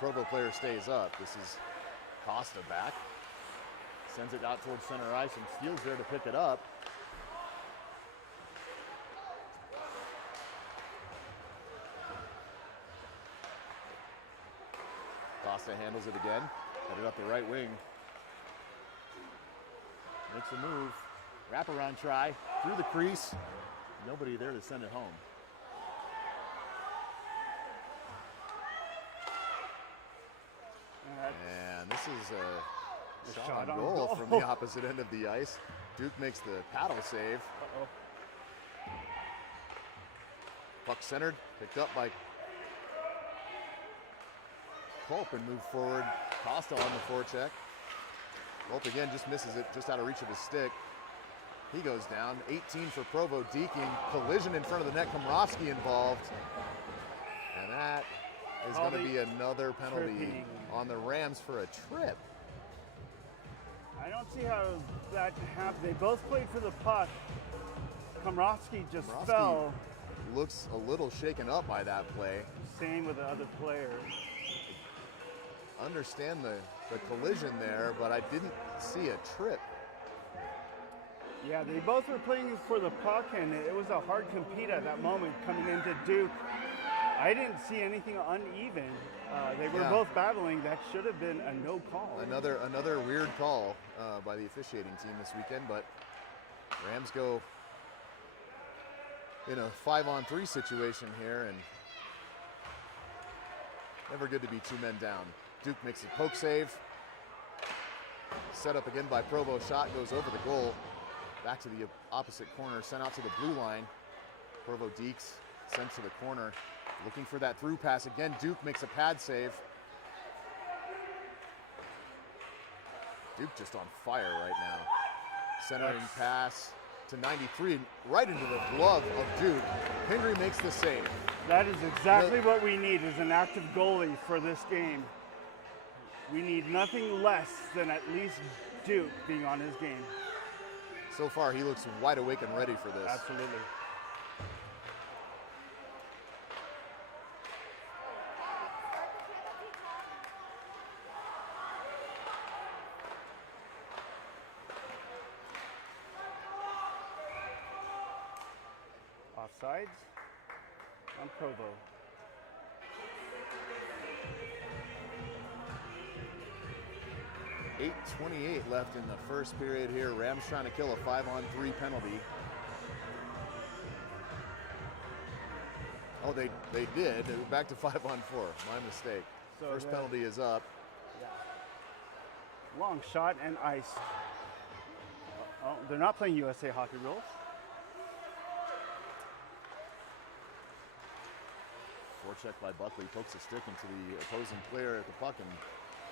Provo player stays up. This is Costa back. Sends it out towards center ice and Steele's there to pick it up. Costa handles it again, headed up the right wing. Makes a move, wraparound try, through the crease. Nobody there to send it home. And this is a shot on goal from the opposite end of the ice. Duke makes the paddle save. Puck centered, picked up by Culp and moved forward. Costa on the forecheck. Culp again just misses it, just out of reach of his stick. He goes down. 18 for Provo, deking. Collision in front of the net. Komrovsky involved. And that is going to be another penalty on the Rams for a trip. I don't see how that happened. They both played for the puck. Komrovsky just fell. Looks a little shaken up by that play. Same with the other player. Understand the collision there, but I didn't see a trip. Yeah, they both were playing for the puck, and it was a hard compete at that moment coming into Duke. I didn't see anything uneven. They were both battling. That should have been a no call. Another weird call by the officiating team this weekend, but Rams go in a 5-on-3 situation here, and never good to be two men down. Duke makes a poke save. Set up again by Provo. Shot goes over the goal. Back to the opposite corner, sent out to the blue line. Provo dekes, sent to the corner. Looking for that through pass again. Duke makes a pad save. Duke just on fire right now. Centering pass to 93, right into the glove of Duke. Henry makes the save. That is exactly what we need, is an active goalie for this game. We need nothing less than at least Duke being on his game. So far, he looks wide awake and ready for this. Absolutely. Offsides on Provo. .28 left in the first period here. Rams trying to kill a 5-on-3 penalty. Oh, they did. They were back to 5-on-4. My mistake. So first penalty is up. Yeah. Long shot and iced. Oh, they're not playing USA hockey rules. Forecheck by Buckley, pokes a stick into the opposing player at the puck and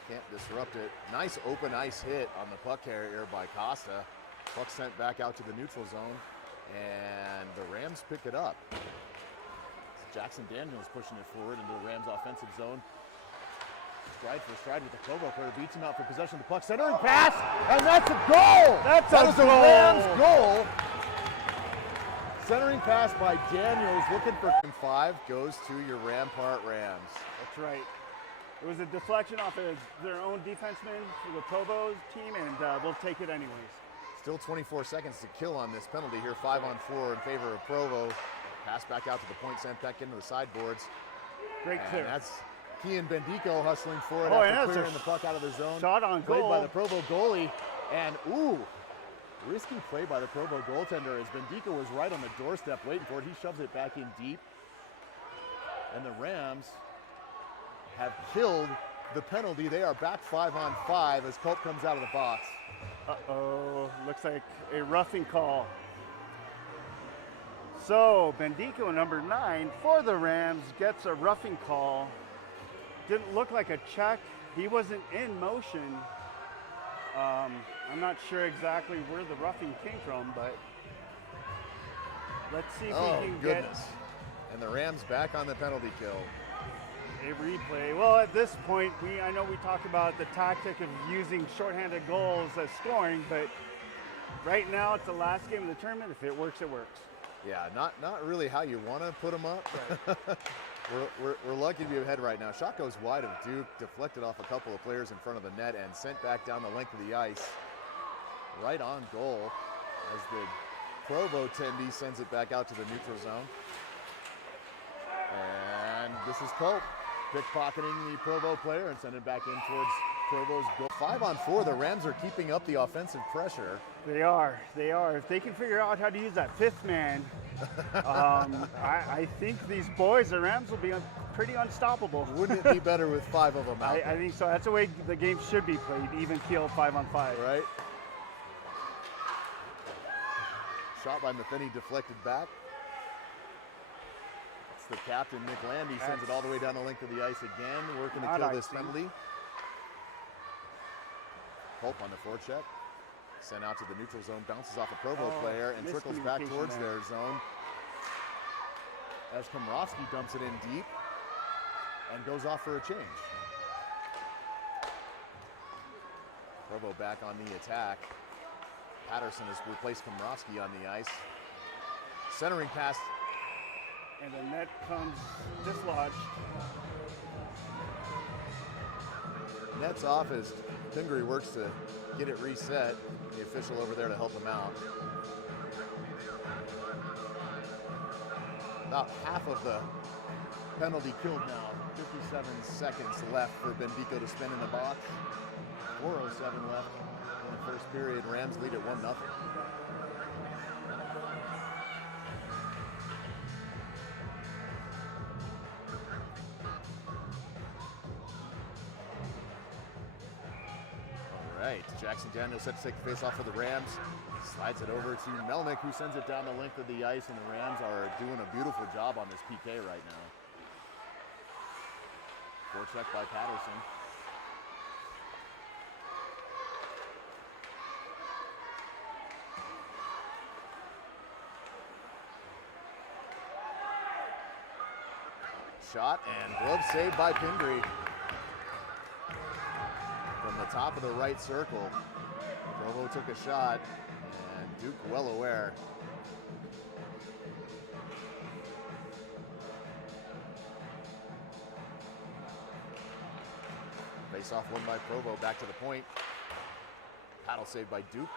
can't disrupt it. Nice open ice hit on the puck carrier by Costa. Puck sent back out to the neutral zone, and the Rams pick it up. It's Jackson Daniels pushing it forward into the Rams offensive zone. Stride for stride with the Provo player, beats him out for possession of the puck, centering pass, and that's a goal! That is a Rams goal! Centering pass by Daniels, looking for 5, goes to your Rampart Rams. That's right. It was a deflection off of their own defenseman for the Provo team, and we'll take it anyways. Still 24 seconds to kill on this penalty here. 5-on-4 in favor of Provo. Pass back out to the point, sent back into the sideboards. Great clear. And that's Kian Bendico hustling for it after clearing the puck out of the zone. Shot on goal. Played by the Provo goalie. And risky play by the Provo goaltender as Bendico was right on the doorstep waiting for it. He shoves it back in deep. And the Rams have killed the penalty. They are back 5-on-5 as Culp comes out of the box. Uh-oh, looks like a roughing call. So Bendico, number 9 for the Rams, gets a roughing call. Didn't look like a check. He wasn't in motion. I'm not sure exactly where the roughing came from, but let's see if we can get And the Rams back on the penalty kill. a replay. Well, at this point, I know we talk about the tactic of using shorthanded goals as scoring, but right now it's the last game of the tournament. If it works, it works. Yeah, not really how you want to put them up. Right. We're lucky to be ahead right now. Shot goes wide of Duke, deflected off a couple of players in front of the net and sent back down the length of the ice. Right on goal as the Provo attendee sends it back out to the neutral zone. And this is Cope pickpocketing the Provo player and sending it back in towards Provo's goal. 5-on-4, the Rams are keeping up the offensive pressure. They are. If they can figure out how to use that fifth man, I think these boys, the Rams, will be pretty unstoppable. Wouldn't it be better with 5 of them out I think so. That's the way the game should be played, even keel 5-on-5. Right. Shot by Matheny deflected back. It's the captain, Nick Landy, sends it all the way down the length of the ice again, working to kill this penalty. Culp on the forecheck. Sent out to the neutral zone, bounces off a Provo player and trickles back towards their zone. As Komrovsky dumps it in deep and goes off for a change. Provo back on the attack. Patterson has replaced Komrovsky on the ice. Centering pass. And the net comes dislodged. Net's off as Pingree works to get it reset. The official over there to help him out. About half of the penalty killed now. 57 seconds left for Benfico to spin in the box. 4:07 left in the first period. Rams lead at 1-0. Right, Jackson Daniels set to take the face off for the Rams. Slides it over to Melnick, who sends it down the length of the ice, and the Rams are doing a beautiful job on this PK right now. Forecheck by Patterson. Shot and glove saved by Pingree. From the top of the right circle, Provo took a shot, and Duke well aware. Face off won by Provo, back to the point. Paddle saved by Duke.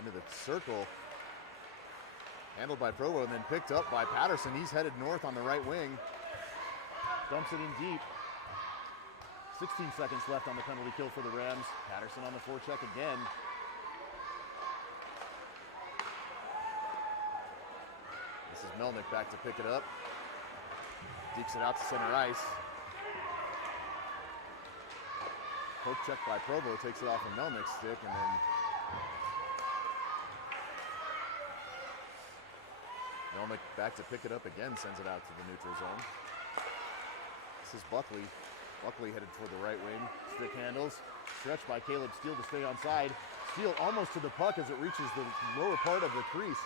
Into the circle. Handled by Provo and then picked up by Patterson. He's headed north on the right wing. Dumps it in deep. 16 seconds left on the penalty kill for the Rams. Patterson on the forecheck again. This is Melnick back to pick it up. Dekes it out to center ice. Poke check by Provo, takes it off of Melnick's stick, and then Melnick back to pick it up again, sends it out to the neutral zone. This is Buckley. Buckley headed toward the right wing. Stick handles. Stretched by Caleb Steele to stay on side. Steele almost to the puck as it reaches the lower part of the crease.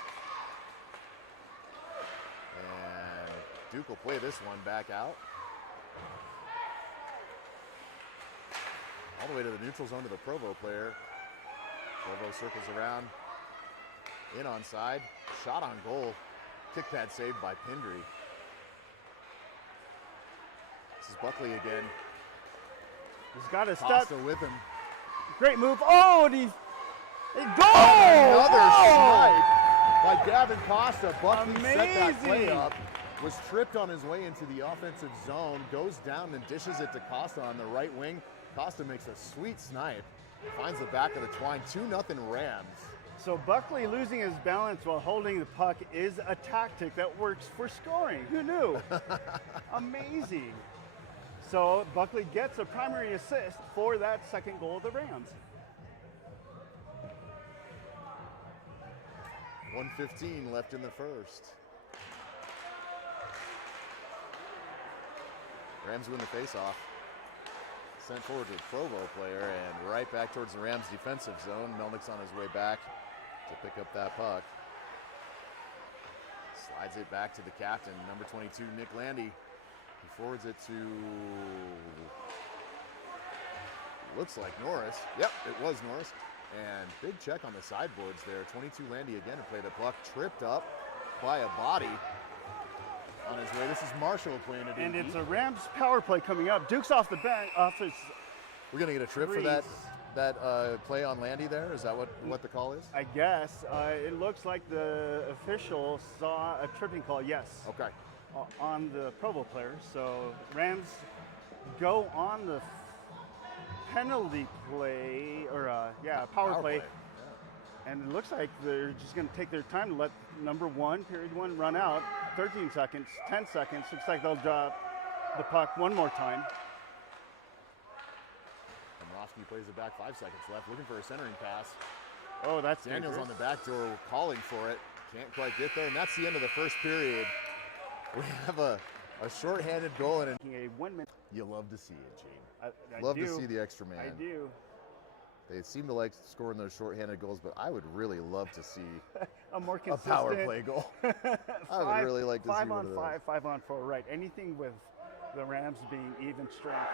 And Duke will play this one back out. All the way to the neutral zone to the Provo player. Provo circles around. In on side. Shot on goal. Kick pad saved by Pingree. This is Buckley again. He's got a Costa step. with him. Great move. Oh, and he's goal! Another Oh! snipe by Gavin Costa. Buckley set that play Amazing. up. Was tripped on his way into the offensive zone. Goes down and dishes it to Costa on the right wing. Costa makes a sweet snipe. Finds the back of the twine. 2-0 Rams. So Buckley losing his balance while holding the puck is a tactic that works for scoring. Who knew? Amazing. So Buckley gets a primary assist for that second goal of the Rams. 1:15 left in the first. Rams win the faceoff. Sent forward to the Provo player and right back towards the Rams defensive zone. Melnick's on his way back to pick up that puck. Slides it back to the captain, number 22, Nick Landy. He forwards it to, looks like Norris. Yep, it was Norris. And big check on the sideboards there. 22 Landy again to play the puck. Tripped up by a body on his way. This is Marshall playing it in And it's deep. a Rams power play coming up. Duke's off the bench, off his We're going to get a trip for that play on Landy there? Is that what the call is? I guess. It looks like the official saw a tripping call, yes. Okay. On the Provo player. So Rams go on the penalty play, or power play. Yeah. And it looks like they're just going to take their time to let number one, period one, run out. 13 seconds, 10 seconds. Looks like they'll drop the puck one more time. Komrowski plays it back, 5 seconds left, looking for a centering pass. Oh, that's Daniels dangerous. on the back door calling for it. Can't quite get there, and that's the end of the first period. We have a shorthanded goal, and A 1 minute. you love to see it, Gene. I Love do. to see the extra man. I do. They seem to like scoring those shorthanded goals, but I would really love to see A more a consistent power play goal. I would really like to see one of those. 5-on-5, 5-on-4, right. Anything with the Rams being even strength.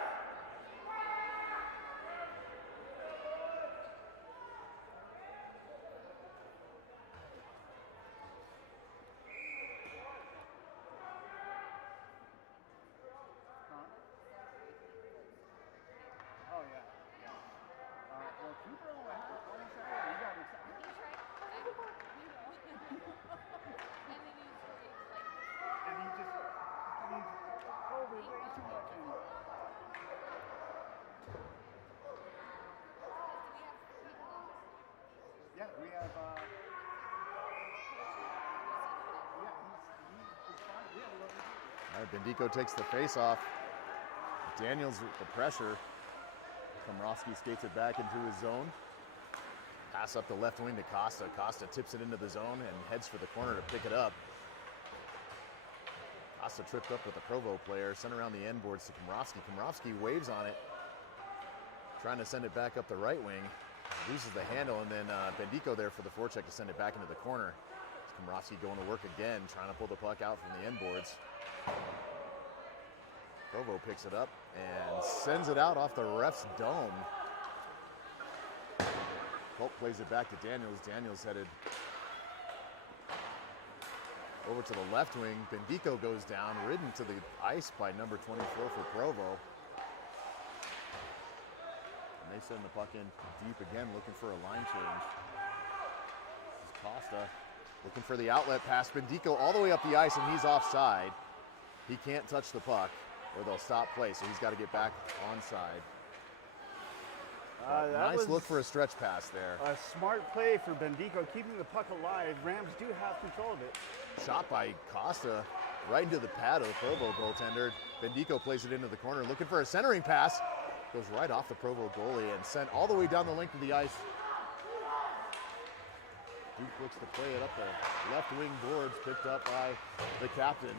Oh, yeah. Well, Cooper almost had it. He got excited. And he just leans over way too much. Yeah, we have. He's fine. We have a lovely team. All right, Bendico takes the face off. Daniels with the pressure. Komrowski skates it back into his zone. Pass up the left wing to Costa. Costa tips it into the zone and heads for the corner to pick it up. Costa tripped up with the Provo player, sent around the end boards to Komrowski. Komrowski waves on it, trying to send it back up the right wing. Loses the handle, and then Bendico there for the forecheck to send it back into the corner. Komrowski going to work again, trying to pull the puck out from the end boards. Provo picks it up and sends it out off the ref's dome. Culp plays it back to Daniels. Daniels headed over to the left wing. Bendico goes down, ridden to the ice by number 24 for Provo. And they send the puck in deep again, looking for a line change. This is Costa looking for the outlet pass. Bendico all the way up the ice, and he's offside. He can't touch the puck, or they'll stop play, so he's got to get back onside. Nice look for a stretch pass there. A smart play for Bendico, keeping the puck alive. Rams do have control of it. Shot by Costa right into the pad of the Provo goaltender. Bendico plays it into the corner, looking for a centering pass. Goes right off the Provo goalie and sent all the way down the length of the ice. Duke looks to play it up the left wing boards, picked up by the captain,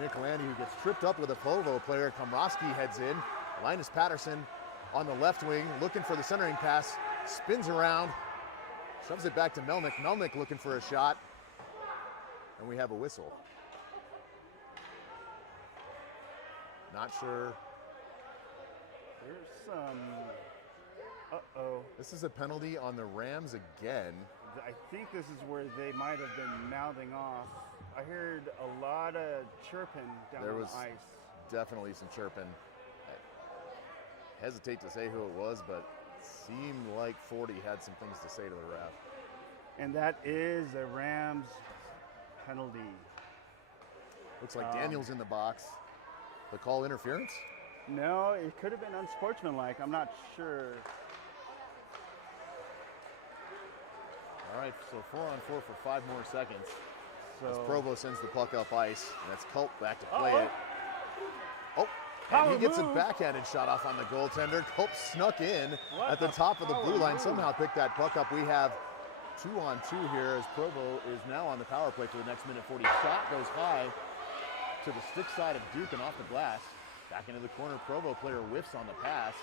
Nick Landy, who gets tripped up with a Provo player. Komrowski heads in. Linus Patterson on the left wing, looking for the centering pass, spins around, shoves it back to Melnick. Melnick looking for a shot, and we have a whistle. Not sure. There's some. This is a penalty on the Rams again. I think this is where they might have been mouthing off. I heard a lot of chirping down on the ice. Definitely some chirping. I hesitate to say who it was, but it seemed like 40 had some things to say to the ref. And that is a Rams penalty. Looks like Daniels in the box. The call interference? No, it could have been unsportsmanlike. I'm not sure. All right, so 4-on-4 for 5 more seconds. So As Provo sends the puck up ice, and that's Culp back to play it. Oh, Power and he gets move. a backhanded shot off on the goaltender. Culp snuck in at the top of the blue line, somehow picked that puck up. We have 2-on-2 here as Provo is now on the power play for the next minute 40. Shot goes high to the stick side of Duke and off the glass. Back into the corner, Provo player whiffs on the pass.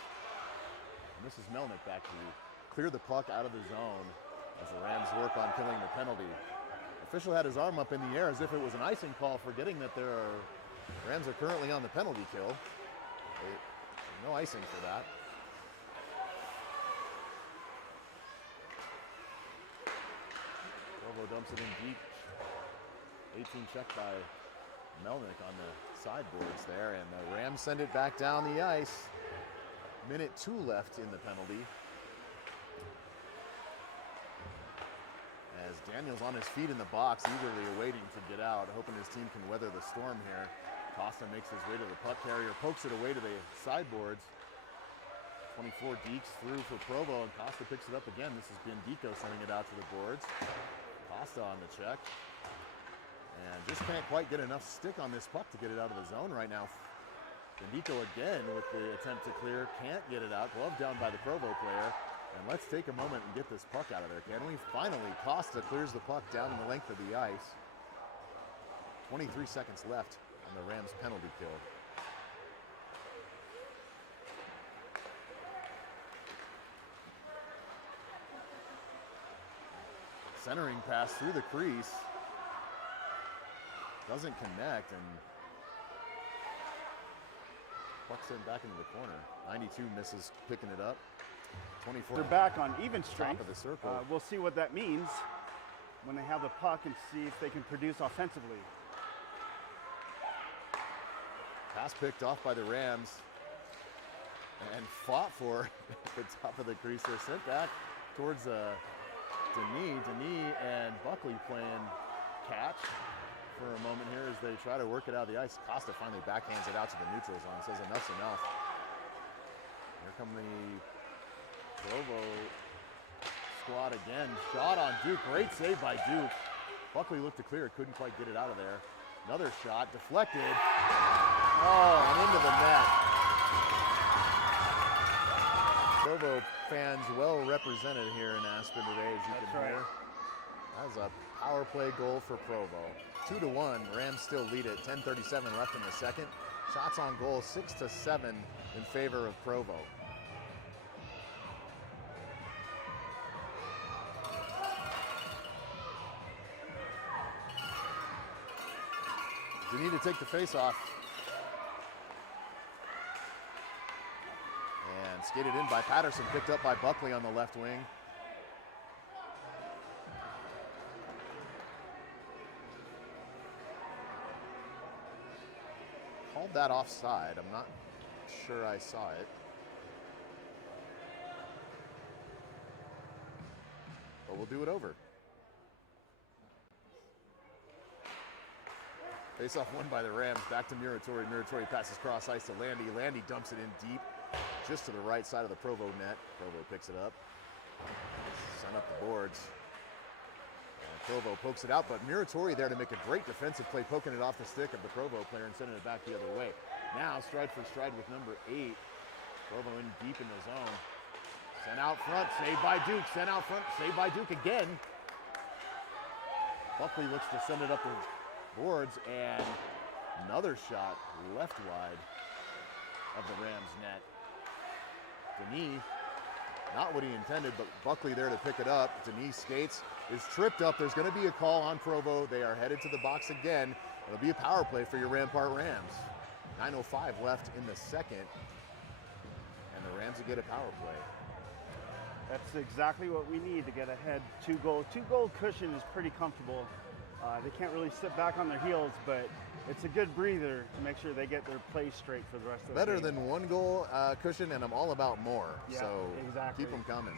And this is Melnick back to clear the puck out of the zone as the Rams work on killing the penalty. Official had his arm up in the air as if it was an icing call, forgetting that Rams are currently on the penalty kill. No icing for that. Provo dumps it in deep. 18 check by Melnick on the sideboards there, and the Rams send it back down the ice. Minute 2 left in the penalty. As Daniel's on his feet in the box, eagerly awaiting to get out, hoping his team can weather the storm here. Costa makes his way to the puck carrier, pokes it away to the sideboards. 24 Deeks through for Provo, and Costa picks it up again. This has been Dico sending it out to the boards. Costa on the check. And just can't quite get enough stick on this puck to get it out of the zone right now. Bendico again with the attempt to clear, can't get it out. Glove down by the Provo player. And let's take a moment and get this puck out of there, can we? Finally, Costa clears the puck down the length of the ice. 23 seconds left on the Rams penalty kill. Centering pass through the crease. Doesn't connect, and puck sent back into the corner. 92 misses picking it up. 24. They're back on even strength. Top of the circle. We'll see what that means when they have the puck and see if they can produce offensively. Pass picked off by the Rams and fought for at the top of the crease. They're sent back towards Denis. Denis and Buckley playing catch for a moment here as they try to work it out of the ice. Costa finally backhands it out to the neutral zone, says enough's enough. Here come the Provo squad again. Shot on Duke, great save by Duke. Buckley looked to clear, couldn't quite get it out of there. Another shot, deflected. Oh, and into the net. Provo fans well represented here in Aspen today, as you can hear. That's a power play goal for Provo. 2-1, Rams still lead it. 10:37 left in the second. Shots on goal, 6-7 in favor of Provo. They need to take the face-off. And skated in by Patterson, picked up by Buckley on the left wing. Called that offside. I'm not sure I saw it. But we'll do it over. Face-off won by the Rams. Back to Muratori. Muratori passes cross ice to Landy. Landy dumps it in deep, just to the right side of the Provo net. Provo picks it up. Send up the boards. And Provo pokes it out, but Muratori there to make a great defensive play, poking it off the stick of the Provo player and sending it back the other way. Now stride for stride with number 8. Provo in deep in the zone. Sent out front, saved by Duke. Sent out front, saved by Duke again. Buckley looks to send it up the boards, and another shot left wide of the Rams net. Denis, not what he intended, but Buckley there to pick it up. Denis skates, is tripped up. There's going to be a call on Provo. They are headed to the box again. It'll be a power play for your Rampart Rams. 9:05 left in the second, and the Rams will get a power play. That's exactly what we need to get ahead. Two-goal cushion is pretty comfortable. They can't really sit back on their heels, but it's a good breather to make sure they get their play straight for the rest of the game. Better than 1-goal cushion, and I'm all about more. Yeah, so exactly. Keep them coming.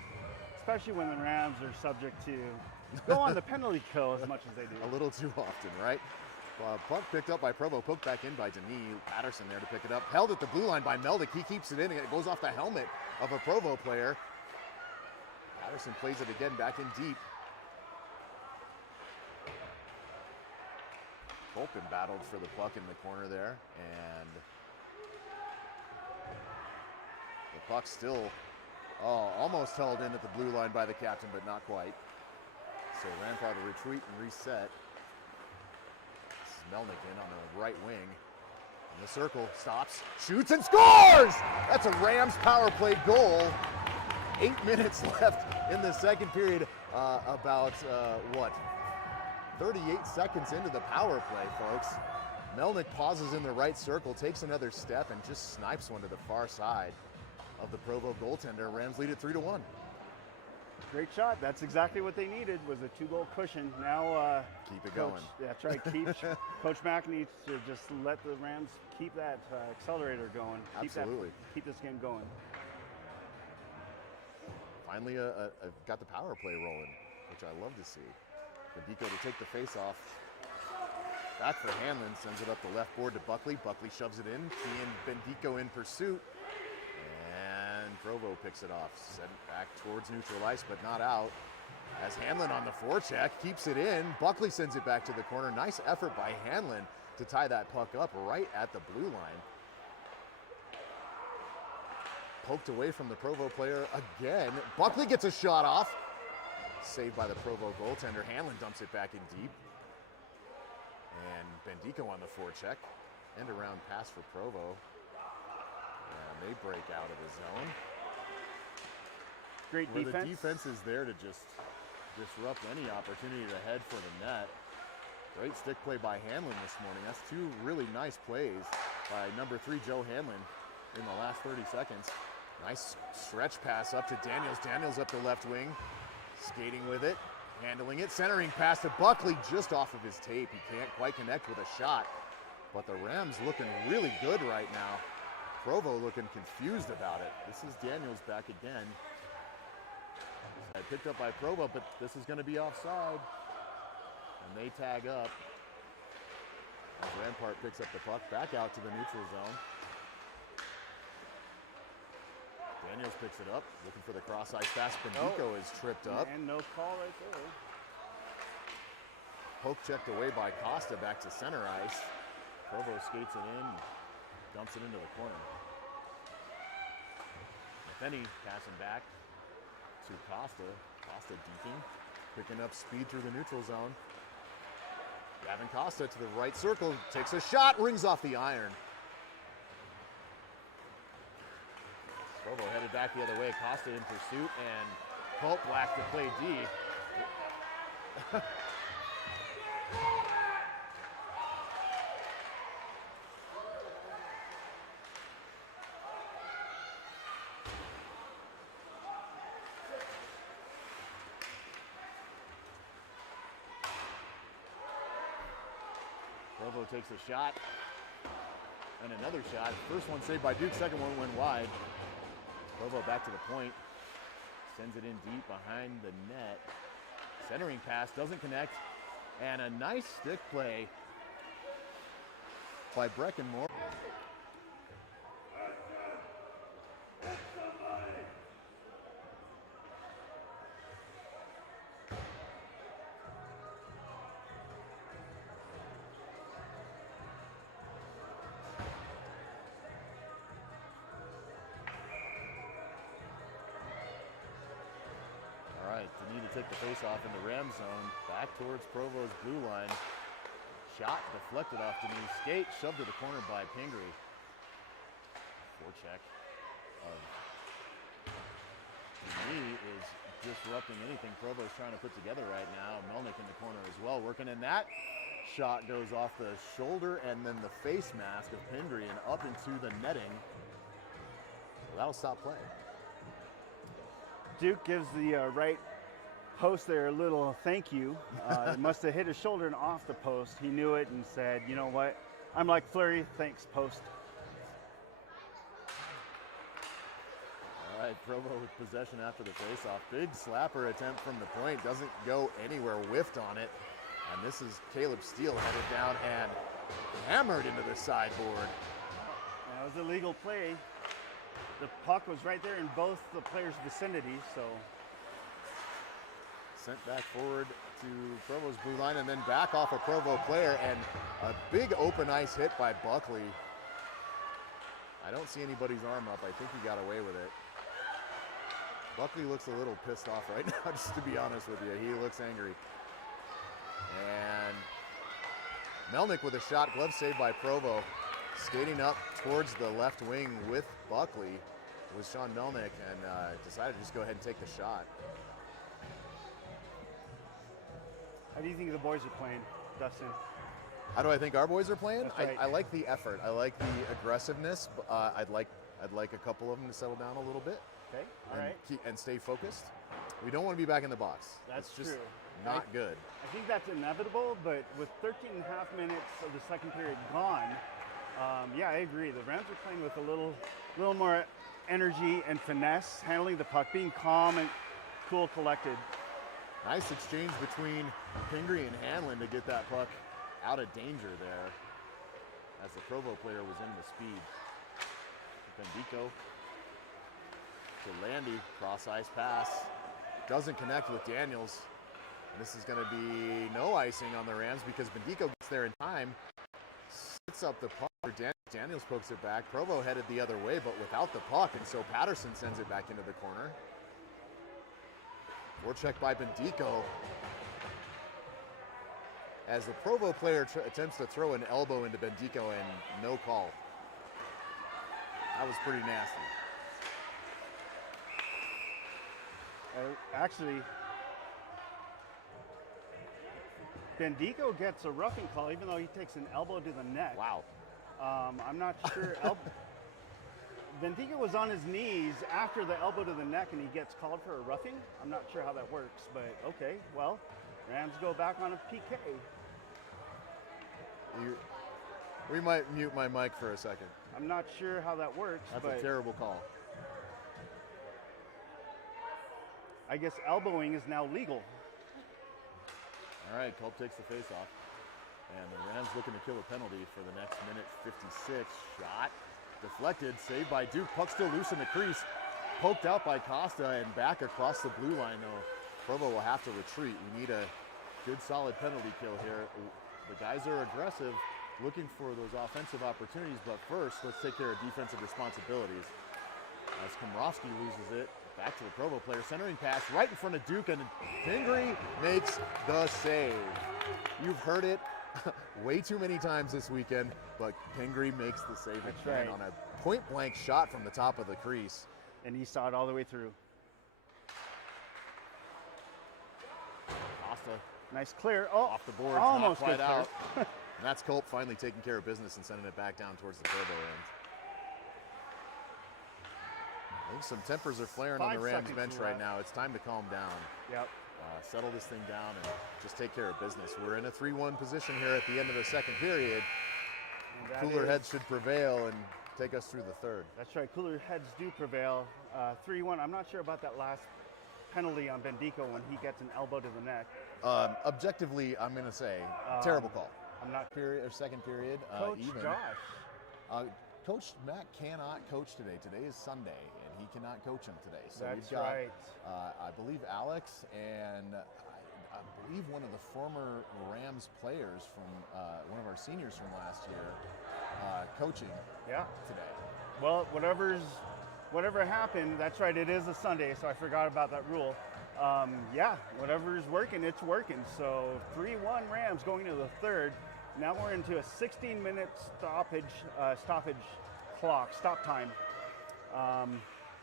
Especially when the Rams are subject to go on the penalty kill as much as they do. A little too often, right? Puck picked up by Provo, poked back in by Denis. Patterson there to pick it up. Held at the blue line by Meldick. He keeps it in, and it goes off the helmet of a Provo player. Patterson plays it again back in deep. Colpin battled for the puck in the corner there, and the puck still almost held in at the blue line by the captain, but not quite. So Rampart will retreat and reset. This is Melnick in on the right wing. In the circle, stops, shoots, and scores! That's a Rams power play goal. 8 minutes left in the second period. About 38 seconds into the power play, folks. Melnick pauses in the right circle, takes another step, and just snipes one to the far side of the Provo goaltender. Rams lead it 3-1. Great shot. That's exactly what they needed, was a 2-goal cushion. Now Keep it Coach, going. that's right. Coach Mack needs to just let the Rams keep that accelerator going. Absolutely. Keep this game going. Finally, got the power play rolling, which I love to see. Bendico to take the face-off. Back for Hanlon, sends it up the left board to Buckley. Buckley shoves it in. He and Bendico in pursuit. And Provo picks it off. Sent back towards neutral ice, but not out. As Hanlon on the forecheck keeps it in. Buckley sends it back to the corner. Nice effort by Hanlon to tie that puck up right at the blue line. Poked away from the Provo player again. Buckley gets a shot off. Saved by the Provo goaltender. Hanlon dumps it back in deep. And Bendico on the forecheck. End around pass for Provo. And they break out of the zone. Great Where defense. the defense is there to just disrupt any opportunity to head for the net. Great stick play by Hanlon this morning. That's 2 really nice plays by number 3, Joe Hanlon, in the last 30 seconds. Nice stretch pass up to Daniels. Daniels up the left wing, skating with it, handling it, centering pass to Buckley just off of his tape. He can't quite connect with a shot, but the Rams looking really good right now. Provo looking confused about it. This is Daniels back again. Picked up by Provo, but this is going to be offside. And they tag up. As Rampart picks up the puck back out to the neutral zone. Daniels picks it up, looking for the cross ice pass. Bendico is tripped up. And no call right there. Poke checked away by Costa back to center ice. Provo skates it in, dumps it into the corner. Metheny passing back to Costa. Costa deking, picking up speed through the neutral zone. Gavin Costa to the right circle, takes a shot, rings off the iron. Provo headed back the other way. Costa in pursuit, and Culp Black to play D. Provo takes a shot, and another shot. First one saved by Duke, second one went wide. Provo back to the point, sends it in deep behind the net. Centering pass doesn't connect, and a nice stick play by Breckenmore. They need to take the face-off in the Ram zone, back towards Provo's blue line. Shot deflected off Denise skate, shoved to the corner by Pingree. Forecheck of me is disrupting anything Provo's trying to put together right now. Melnick in the corner as well, working in that. Shot goes off the shoulder and then the face mask of Pingree and up into the netting. Well, that'll stop play. Duke gives the right post there a little thank you. It must have hit his shoulder and off the post. He knew it and said, you know what? I'm like Fleury, thanks, post. All right, Provo with possession after the faceoff. Big slapper attempt from the point. Doesn't go anywhere, whiffed on it. And this is Caleb Steele headed down and hammered into the sideboard. That was a legal play. The puck was right there in both the players' vicinity, so. Sent back forward to Provo's blue line and then back off a Provo player, and a big open ice hit by Buckley. I don't see anybody's arm up. I think he got away with it. Buckley looks a little pissed off right now, just to be honest with you. He looks angry. And Melnick with a shot, glove saved by Provo. Skating up towards the left wing with Buckley was Sean Melnick, and decided to just go ahead and take the shot. How do you think the boys are playing, Dustin? How do I think our boys are playing? That's right. I like the effort. I like the aggressiveness. I'd like a couple of them to settle down a little bit. Okay, all right. And stay focused. We don't want to be back in the box. That's it's just true. not good. I think that's inevitable, but with 13 and a half minutes of the second period gone, yeah, I agree. The Rams are playing with a little more energy and finesse, handling the puck, being calm and cool, collected. Nice exchange between Pingree and Hanlon to get that puck out of danger there as the Provo player was in the speed. Bendico to Landy, cross ice pass. Doesn't connect with Daniels. And this is going to be no icing on the Rams because Bendico gets there in time, sits up the puck. Daniels pokes it back. Provo headed the other way, but without the puck, and so Patterson sends it back into the corner. Forecheck by Bendico. As the Provo player attempts to throw an elbow into Bendico and no call. That was pretty nasty. Actually, Bendico gets a roughing call even though he takes an elbow to the neck. Wow. I'm not sure. Bendico was on his knees after the elbow to the neck and he gets called for a roughing. I'm not sure how that works, but okay, well, Rams go back on a PK. We might mute my mic for a second. I'm not sure how that works. That's a terrible call. I guess elbowing is now legal. All right, Culp takes the face off. And the Rams looking to kill a penalty for the next minute 56. Shot deflected, saved by Duke. Puck still loose in the crease. Poked out by Costa and back across the blue line though. Provo will have to retreat. We need a good solid penalty kill here. The guys are aggressive, looking for those offensive opportunities, but first let's take care of defensive responsibilities. As Komrovsky loses it, back to the Provo player, centering pass right in front of Duke, and Pingree makes the save. You've heard it way too many times this weekend, but Pingree makes the save again on a point-blank shot from the top of the crease. And he saw it all the way through. Costa. Nice clear. Oh, off the board, almost not quite out. And that's Culp finally taking care of business and sending it back down towards the Provo end. I think some tempers are flaring on the Rams bench right now. It's time to calm down. Yep. Settle this thing down and just take care of business. We're in a 3-1 position here at the end of the second period. Cooler heads should prevail and take us through the third. That's right. Cooler heads do prevail. 3-1. I'm not sure about that last penalty on Bendico when he gets an elbow to the neck. Objectively, I'm going to say terrible call. I'm not. Second period. Coach even. Josh. Coach Matt cannot coach today. Today is Sunday, and he cannot coach him today. So That's we've got, right. I believe Alex and I believe one of the former Rams players from one of our seniors from last year coaching today. Well, whatever happened, that's right. It is a Sunday, so I forgot about that rule. Yeah, whatever's working, it's working. So 3-1 Rams going into the third. Now we're into a 16-minute stoppage clock, stop time.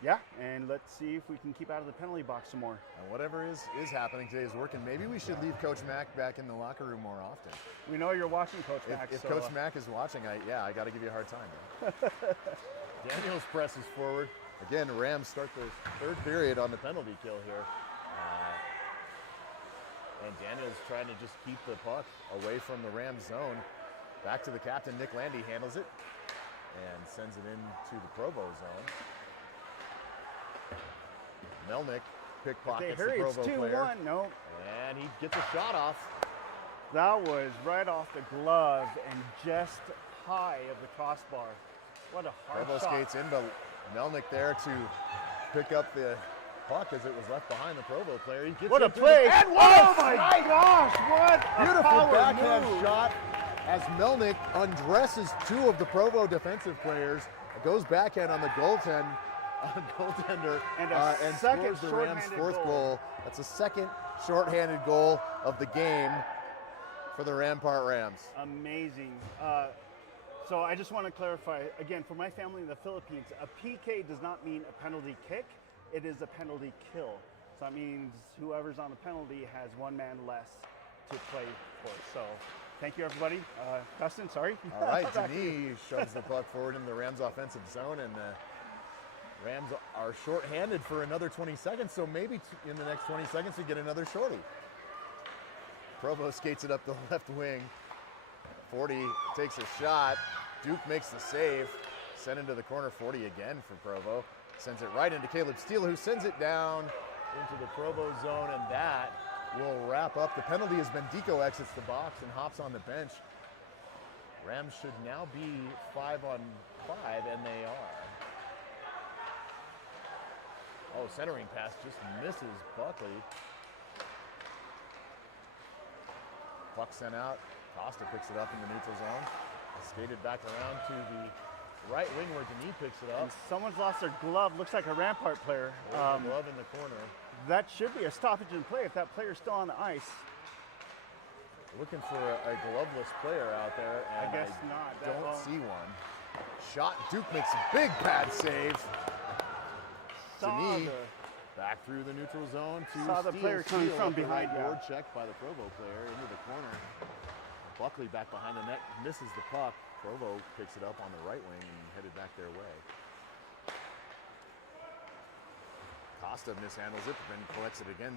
Yeah, and let's see if we can keep out of the penalty box some more. And whatever is happening today is working. Maybe we should leave Coach Mack back in the locker room more often. We know you're watching, Coach Mack. If Coach Mack is watching, I got to give you a hard time. Daniels presses forward. Again, the Rams start the third period on the penalty kill here. And Daniels trying to just keep the puck away from the Rams zone. Back to the captain, Nick Landy handles it and sends it into the Provo zone. Melnick pickpockets the Provo player. Nope. And he gets a shot off. That was right off the glove and just high of the crossbar. What a hard Provo shot. skates in, but Melnick there to pick up the puck as it was left behind the Provo player. He gets what a play! And what my gosh! What a beautiful backhand move. shot as Melnick undresses two of the Provo defensive players. It goes backhand on the goaltender and scores the Rams' fourth goal. That's a second shorthanded goal of the game for the Rampart Rams. Amazing. So I just want to clarify again for my family in the Philippines, a PK does not mean a penalty kick. It is a penalty kill. So that means whoever's on the penalty has one man less to play for. So thank you, everybody. Dustin, sorry. All right, Denis shoves the puck forward in the Rams' offensive zone, and Rams are short-handed for another 20 seconds, so maybe in the next 20 seconds we get another shorty. Provo skates it up the left wing. 40 takes a shot. Duke makes the save. Sent into the corner. 40 again for Provo. Sends it right into Caleb Steele, who sends it down into the Provo zone, and that will wrap up. The penalty as Bendico exits the box and hops on the bench. Rams should now be 5-on-5, and they are. Oh, centering pass just misses Buckley. Puck sent out. Costa picks it up in the neutral zone. Skated back around to the right wing where Denis picks it up. And someone's lost their glove. Looks like a Rampart player. Glove in the corner. That should be a stoppage in play if that player's still on the ice. Looking for a gloveless player out there, and I guess not. Don't see one. Shot. Duke makes a big pad save. Denis back through the neutral zone to saw the player coming from behind. Board checked by the Provo player into the corner. Buckley back behind the net, misses the puck. Provo picks it up on the right wing and headed back their way. Costa mishandles it, then collects it again,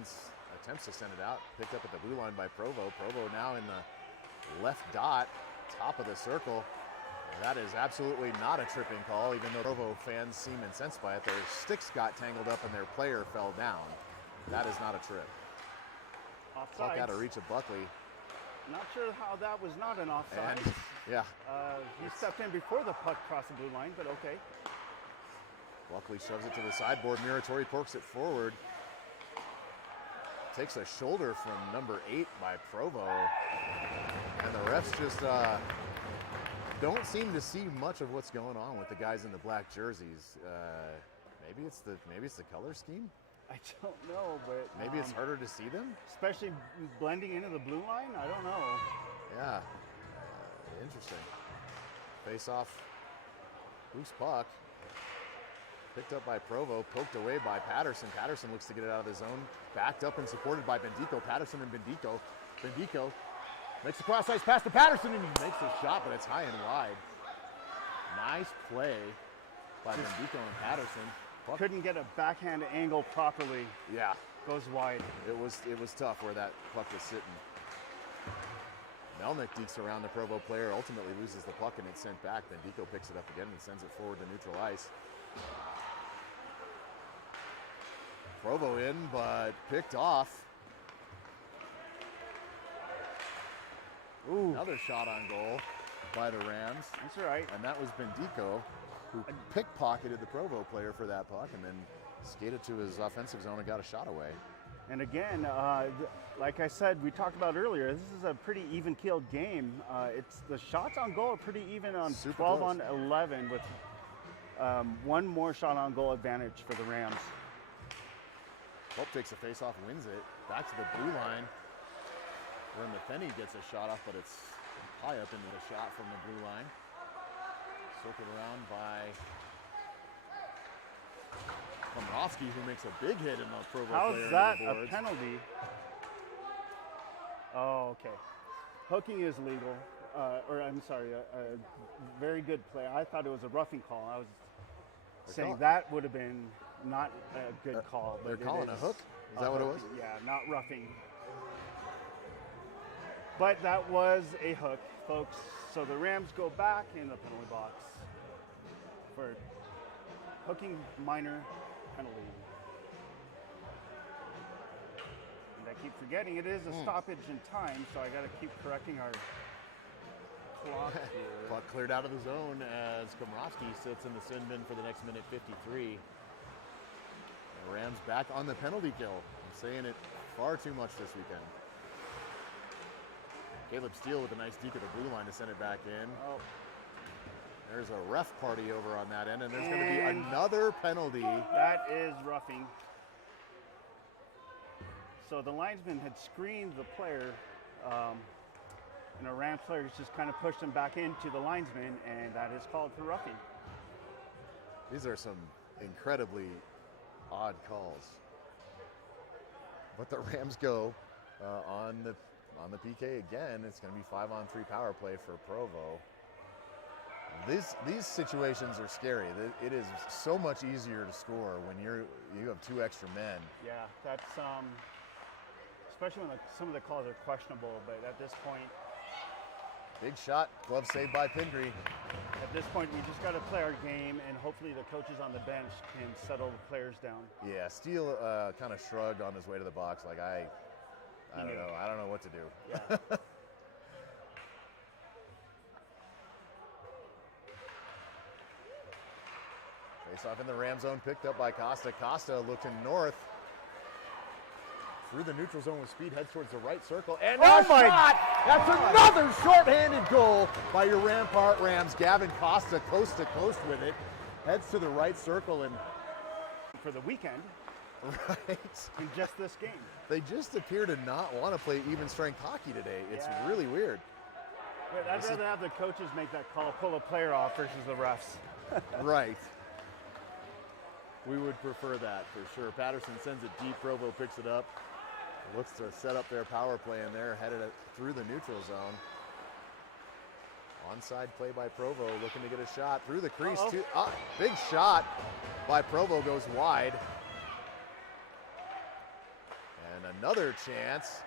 attempts to send it out. Picked up at the blue line by Provo. Provo now in the left dot, top of the circle. That is absolutely not a tripping call, even though Provo fans seem incensed by it. Their sticks got tangled up and their player fell down. That is not a trip. Offside. Puck out of reach of Buckley. Not sure how that was not an offside. And, yeah. He stepped in before the puck crossed the blue line, but okay. Buckley shoves it to the sideboard. Muratori porks it forward. Takes a shoulder from number 8 by Provo. And the refs just don't seem to see much of what's going on with the guys in the black jerseys. Maybe it's the color scheme. I don't know, but maybe it's harder to see them. Especially blending into the blue line. I don't know. Yeah, interesting. Face off. Loose puck. Picked up by Provo, poked away by Patterson. Patterson looks to get it out of the zone. Backed up and supported by Bendico. Patterson and Bendico. Bendico makes a cross-ice pass to Patterson, and he makes a shot, but it's high and wide. Nice play by Bendico and Patterson. Puck. Couldn't get a backhand angle properly. Yeah. Goes wide. It was tough where that puck was sitting. Melnick dekes around the Provo player, ultimately loses the puck, and it's sent back. Bendico picks it up again and sends it forward to neutral ice. Provo in, but picked off. Ooh. Another shot on goal by the Rams. That's right. And that was Bendico, who pickpocketed the Provo player for that puck and then skated to his offensive zone and got a shot away. And again, like I said, we talked about earlier, this is a pretty even-keeled game. It's the shots on goal are pretty even on Super 12 close. on 11 with one more shot on goal advantage for the Rams. Pope takes a face-off, wins it. Back to the blue line, where Matheny gets a shot off, but it's high up into the shot from the blue line. Circled around by Komrovsky, who makes a big hit in the Provo player. How's that a penalty? Oh, okay. Hooking is legal, or I'm sorry, a very good play. I thought it was a roughing call. I was saying that would have been not a good call. They're but calling a hook? Is that what it was? Yeah, not roughing. But that was a hook, folks. So the Rams go back in the penalty box for hooking minor penalty. And I keep forgetting it is a stoppage in time, so I got to keep correcting our clock here. Puck cleared out of the zone as Komrovsky sits in the sin bin for the next minute 53. The Rams back on the penalty kill. I'm saying it far too much this weekend. Caleb Steele with a nice deke at the blue line to send it back in. Oh. There's a ref party over on that end, and there's going to be another penalty. That is roughing. So the linesman had screened the player, and a Rams player just kind of pushed him back into the linesman, and that is called for roughing. These are some incredibly odd calls. But the Rams go on the PK again. It's going to be 5-on-3 power play for Provo. These situations are scary. It is so much easier to score when you have 2 extra men. Yeah, that's especially when some of the calls are questionable. But at this point, big shot, glove saved by Pingree. at this point, we just got to play our game, and hopefully the coaches on the bench can settle the players down. Yeah, Steele kind of shrugged on his way to the box, like I don't know. I don't know what to do. Yeah. Face off in the Ram zone, picked up by Costa. Costa looking north. Through the neutral zone with speed, heads towards the right circle. And Oh a my shot! That's another shorthanded goal by your Rampart Rams. Gavin Costa coast to coast with it. Heads to the right circle and For the weekend, right. in just this game. They just appear to not want to play even strength hockey today. It's Yeah. really weird. But I'd rather have the coaches make that call, pull a player off versus the refs. Right. We would prefer that for sure. Patterson sends it deep. Provo picks it up. Looks to set up their power play, and they're headed through the neutral zone. Onside play by Provo, looking to get a shot through the crease. Big shot by Provo goes wide. And another chance.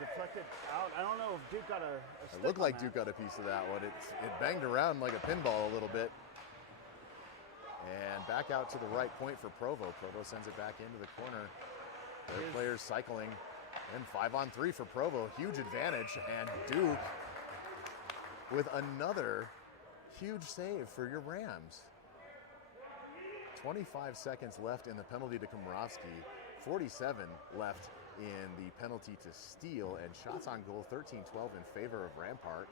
Deflected out. I don't know if Duke got a stick It looked on like that. Duke got a piece of that one. It banged around like a pinball a little bit. And back out to the right point for Provo. Provo sends it back into the corner. Their players cycling. And 5-on-3 for Provo. Huge advantage. And Duke with another huge save for your Rams. 25 seconds left in the penalty to Komorowski. 47 left in the penalty to Steele. And shots on goal 13-12 in favor of Rampart.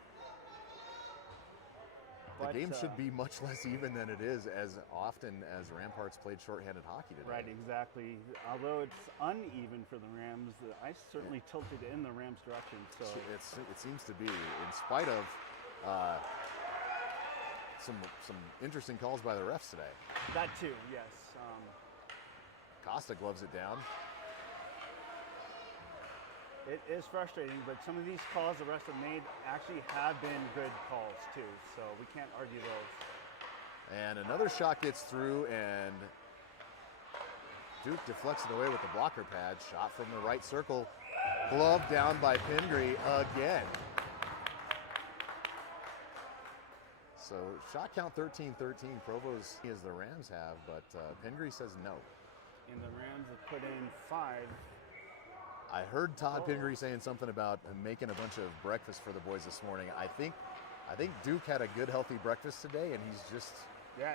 The game should be much less even than it is, as often as Rampart's played shorthanded hockey today. Right, exactly. Although it's uneven for the Rams, the ice certainly tilted in the Rams' direction. So it seems to be, in spite of some interesting calls by the refs today. that too, yes. Costa gloves it down. It is frustrating, but some of these calls the refs have made actually have been good calls too. So we can't argue those. And another shot gets through, and Duke deflects it away with the blocker pad. Shot from the right circle. Glove down by Pingree again. So shot count 13-13. Provo's as the Rams have, but Pingree says no. And the Rams have put in 5. I heard Todd Pingree saying something about making a bunch of breakfast for the boys this morning. I think Duke had a good, healthy breakfast today, and he's just... Yeah,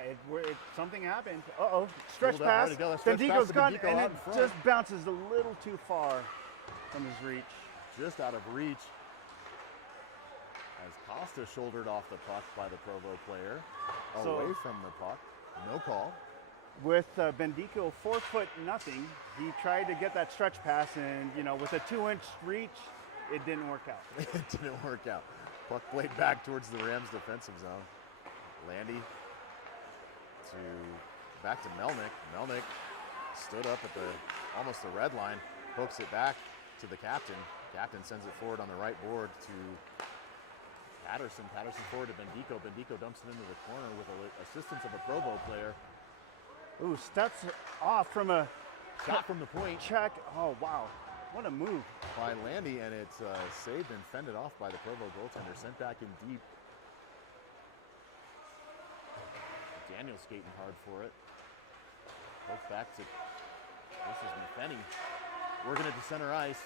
something happened. Uh-oh, stretch Pulled out, pass. ready to go. Stretch pass Bendico's to gone, Bendico and out it in front. just bounces a little too far from his reach. Just out of reach. As Costa shouldered off the puck by the Provo player. Away from the puck. No call. With Bendico 4'0", he tried to get that stretch pass, and with a 2-inch reach, it didn't work out. It didn't work out. Puck played back towards the Rams' defensive zone. Landy back to Melnick. Melnick stood up at almost the red line, pokes it back to the captain. Captain sends it forward on the right board to Patterson. Patterson forward to Bendico. Bendico dumps it into the corner with the assistance of a Provo player. Ooh, steps off from a Shot from the point. check. Oh, wow. What a move. By Landy, and it's saved and fended off by the Provo goaltender. Sent back in deep. Daniel skating hard for it. Goes back to, this is Metheny. Working it to center ice.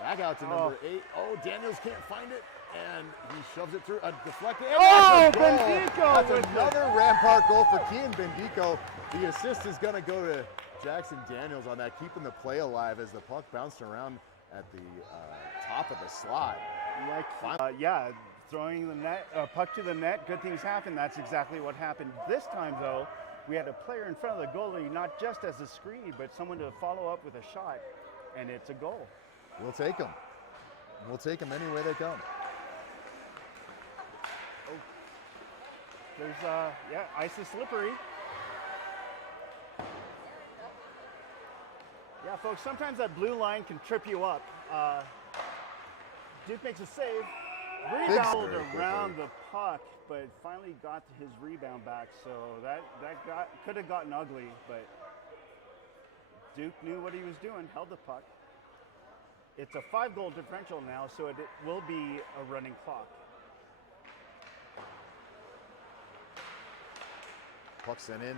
Back out to number 8. Oh, Daniels can't find it. And he shoves it through, deflected. Oh, Bendico! That's another Rampart goal for Kian Bendico. The assist is going to go to Jackson Daniels on that, keeping the play alive as the puck bounced around at the top of the slot. Yeah, throwing the net, puck to the net, good things happen. That's exactly what happened. This time, though, we had a player in front of the goalie, not just as a screen, but someone to follow up with a shot, and it's a goal. We'll take them. We'll take them any way they come. There's, ice is slippery. Yeah, folks, sometimes that blue line can trip you up. Duke makes a save. Rebound around the puck, but finally got his rebound back. So that could have gotten ugly, but Duke knew what he was doing, held the puck. It's a 5-goal differential now, so it will be a running clock. Puck sent in.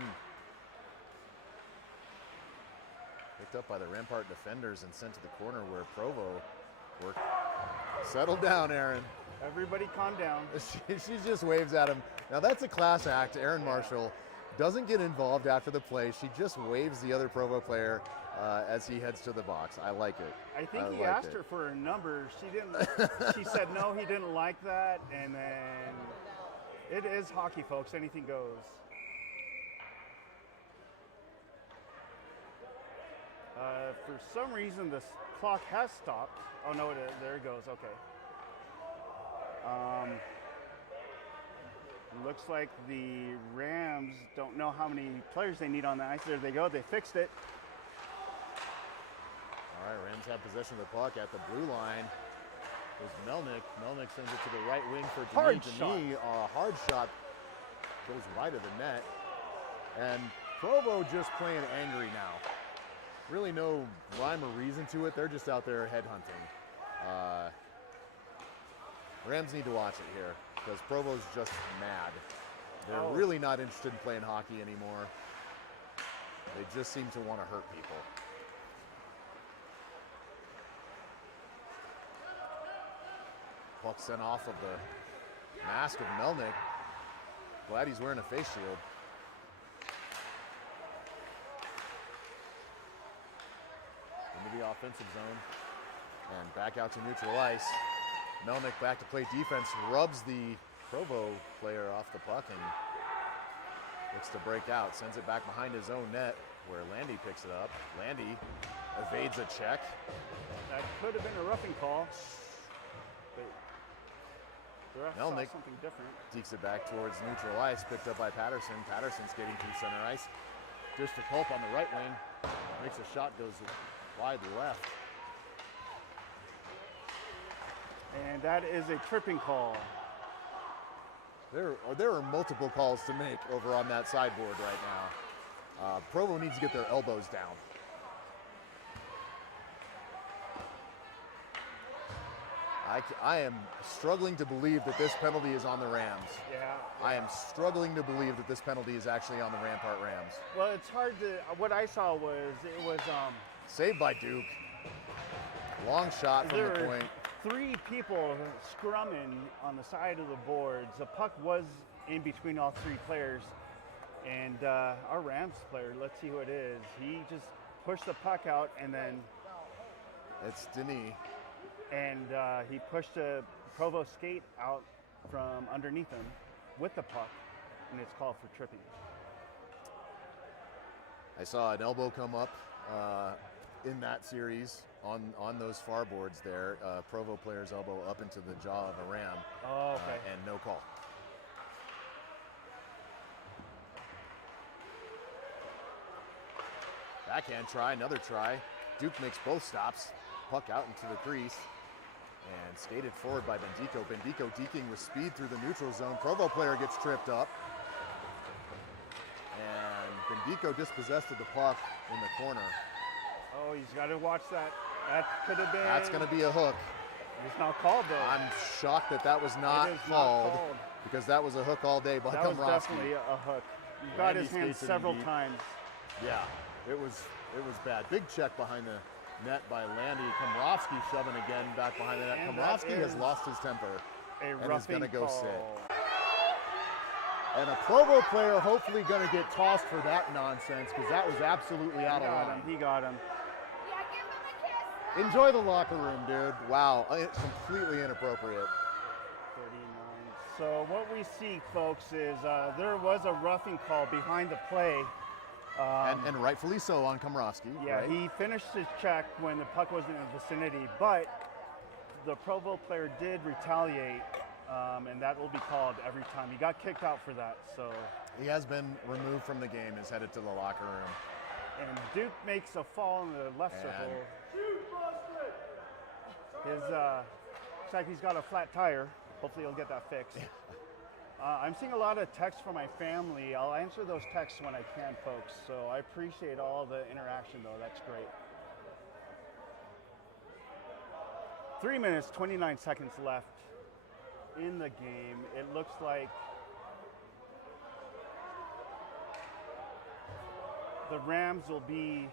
Picked up by the Rampart defenders and sent to the corner where Provo worked. Settle down, Aaron. Everybody calm down. She just waves at him. Now that's a class act. Aaron Marshall doesn't get involved after the play. She just waves the other Provo player as he heads to the box. I like it. I think he asked her for a number. She didn't. She said no, he didn't like that. And then it is hockey, folks. Anything goes. For some reason, the clock has stopped. Oh no, there it goes. Okay. Looks like the Rams don't know how many players they need on the ice. There they go. They fixed it. All right, Rams have possession of the puck at the blue line. There's Melnick. Melnick sends it to the right wing for Denis. Denis, a hard shot goes wide of the net. And Provo just playing angry now. Really no rhyme or reason to it. They're just out there headhunting. Rams need to watch it here because Provo's just mad. They're really not interested in playing hockey anymore. They just seem to want to hurt people. Puck sent off of the mask of Melnick. Glad he's wearing a face shield. Into the offensive zone and back out to neutral ice. Melnick back to play defense, rubs the Provo player off the puck and looks to break out, sends it back behind his own net where Landy picks it up. Landy evades a check. That could have been a roughing call, but the ref saw something different. Dekes it back towards neutral ice, picked up by Patterson. Patterson skating through center ice. Just to Culp on the right wing, makes a shot, goes wide left. And that is a tripping call. There are multiple calls to make over on that sideboard right now. Provo needs to get their elbows down. I am struggling to believe that this penalty is on the Rams. Yeah. I am struggling to believe that this penalty is actually on the Rampart Rams. Well, it's hard to, what I saw was, it was... saved by Duke. Long shot from the point. 3 people scrumming on the side of the boards. The puck was in between all 3 players. And our Rams player, let's see who it is. He just pushed the puck out and then... It's Denis. And he pushed a Provo skate out from underneath him with the puck, and it's called for tripping. I saw an elbow come up in that series on those far boards there. Provo player's elbow up into the jaw of a Ram. Oh, okay. And no call. Backhand try, another try. Duke makes both stops. Puck out into the crease. And skated forward by Bendico. Bendico deking with speed through the neutral zone. Provo player gets tripped up. And Bendico dispossessed of the puck in the corner. Oh, he's got to watch that. That could have been... That's going to be a hook. It's not called, though. I'm shocked that that was not called, because that was a hook all day by Komrovsky. That was definitely a hook. He got his hands several times. Yeah, it was bad. Big check behind the net by Landy. Komrovsky shoving again back behind the net. Komrovsky has lost his temper and is going to go sit. And a Provo player hopefully going to get tossed for that nonsense, because that was absolutely out of line. He got him. Enjoy the locker room, dude. Wow, it's completely inappropriate. 39. So what we see, folks, is there was a roughing call behind the play. And rightfully so on Komrovsky. Yeah, right? He finished his check when the puck was in the vicinity, but the Provo player did retaliate, and that will be called every time. He got kicked out for that, so. He has been removed from the game, is headed to the locker room. And Duke makes a fall in the left circle. Looks like he's got a flat tire. Hopefully he'll get that fixed. I'm seeing a lot of texts from my family. I'll answer those texts when I can, folks. So I appreciate all the interaction, though. That's great. 3 minutes, 29 seconds left in the game. It looks like the Rams will be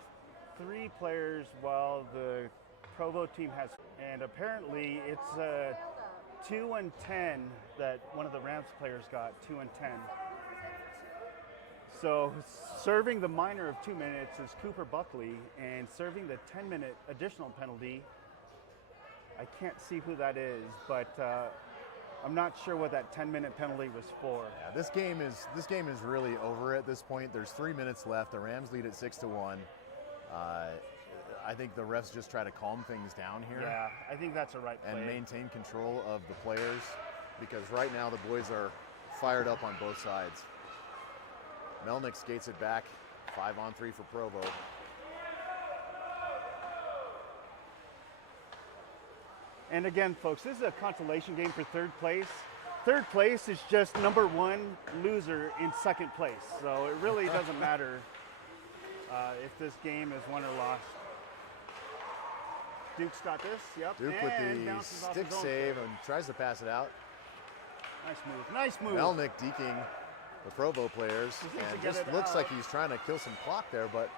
3 players while the Provo team has, and apparently it's 2 and 10 that one of the Rams players got, 2 and 10. So serving the minor of 2 minutes is Cooper Buckley, and serving the 10-minute additional penalty, I can't see who that is, but I'm not sure what that 10-minute penalty was for. Yeah, this game is really over at this point. There's 3 minutes left. The Rams lead at 6-1. I think the refs just try to calm things down here. Yeah, I think that's a right play. And maintain control of the players, because right now the boys are fired up on both sides. Melnick skates it back, 5-on-3 for Provo. And again, folks, this is a consolation game for third place. Third place is just number 1 loser in second place. So it really doesn't matter if this game is won or lost. Duke's got this, yep. Duke with the stick save and tries to pass it out. Nice move, nice move. Melnick deking the Provo players, and just looks like he's trying to kill some clock there, but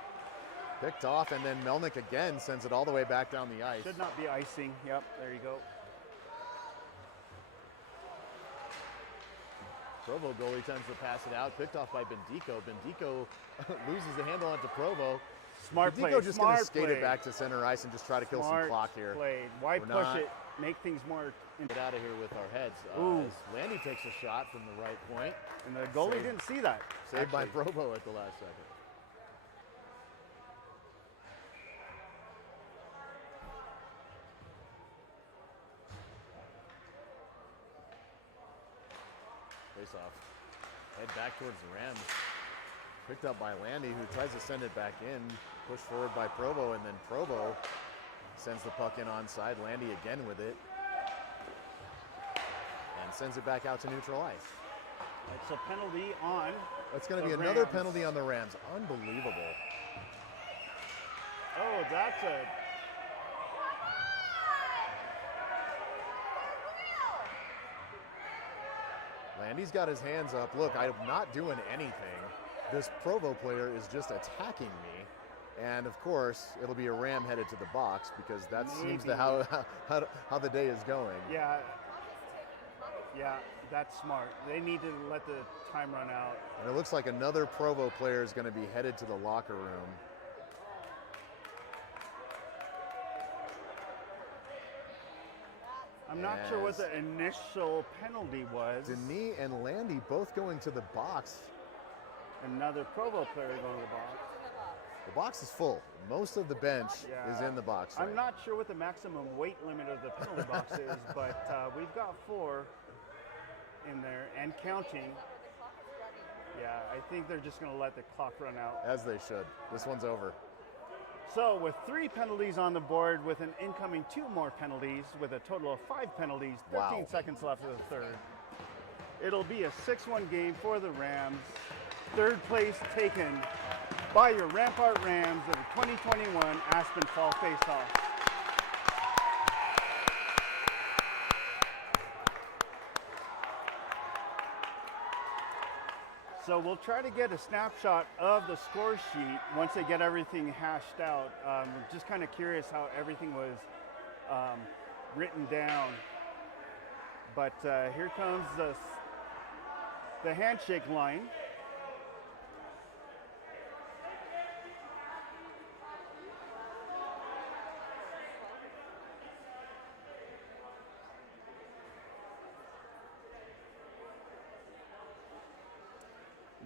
picked off, and then Melnick again sends it all the way back down the ice. Should not be icing, yep, there you go. Provo goalie tends to pass it out, picked off by Bendico. Bendico loses the handle onto Provo. Smart play. Bendico just going to skate it back to center ice and just try to kill some clock here. Played. Why push it? Make things more. Get out of here with our heads. Landy takes a shot from the right point. And the goalie didn't see that. Saved by Provo at the last second. Face off. Head back towards the Rams. Picked up by Landy, who tries to send it back in. Pushed forward by Provo, and then Provo sends the puck in onside. Landy again with it. And sends it back out to neutral ice. It's a penalty on. That's going to be another penalty on the Rams. Unbelievable. Oh, that's a... Landy's got his hands up. Look, I'm not doing anything. This Provo player is just attacking me. And of course, it'll be a Ram headed to the box, because that seems to how the day is going. Yeah, that's smart. They need to let the time run out. And it looks like another Provo player is going to be headed to the locker room. I'm not sure what the initial penalty was. Denis and Landy both going to the box. Another Provo player going to the box. The box is full. Most of the bench is in the box. I'm not sure what the maximum weight limit of the penalty box is, but we've got 4 in there and counting. Yeah, I think they're just going to let the clock run out. As they should. This one's over. So with 3 penalties on the board, with an incoming 2 more penalties, with a total of 5 penalties, 13 seconds left of the third. It'll be a 6-1 game for the Rams. Third place taken by your Rampart Rams of the 2021 Aspen Fall Faceoff. So we'll try to get a snapshot of the score sheet once they get everything hashed out. We're just kind of curious how everything was written down. But here comes the handshake line.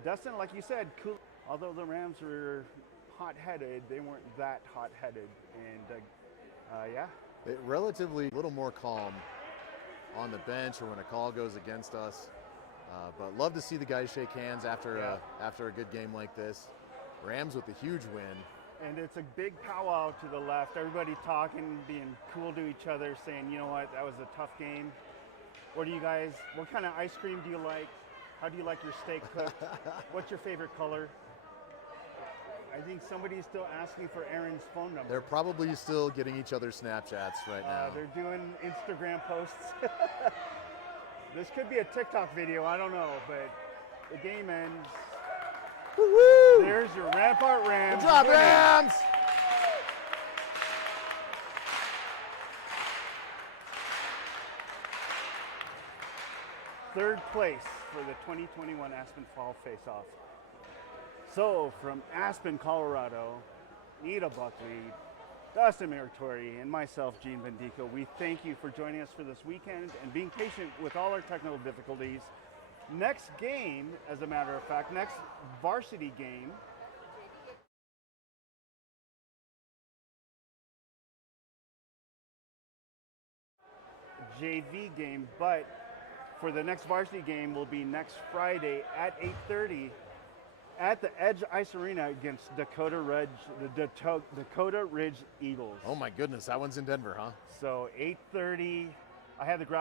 Dustin, like you said, cool. Although the Rams were hot-headed, they weren't that hot-headed, and yeah. Relatively a little more calm on the bench or when a call goes against us, but love to see the guys shake hands after a good game like this. Rams with a huge win. And it's a big powwow to the left. Everybody talking, being cool to each other, saying, you know what, that was a tough game. What kind of ice cream do you like? How do you like your steak cooked? What's your favorite color? I think somebody's still asking for Aaron's phone number. They're probably still getting each other's Snapchats right now. They're doing Instagram posts. This could be a TikTok video, I don't know, but the game ends. Woo-hoo! There's your Rampart Rams. Good job, Rams! Third place for the 2021 Aspen Fall Face-Off. So, from Aspen, Colorado, Nita Buckley, Dustin Meritori, and myself, Gene Bendico, we thank you for joining us for this weekend and being patient with all our technical difficulties. Next game, as a matter of fact, next varsity game, JV game, but for the next varsity game will be next Friday at 8:30 at the Edge Ice Arena against Dakota Ridge Eagles. Oh my goodness, that one's in Denver, huh? So 8:30, I had the graphic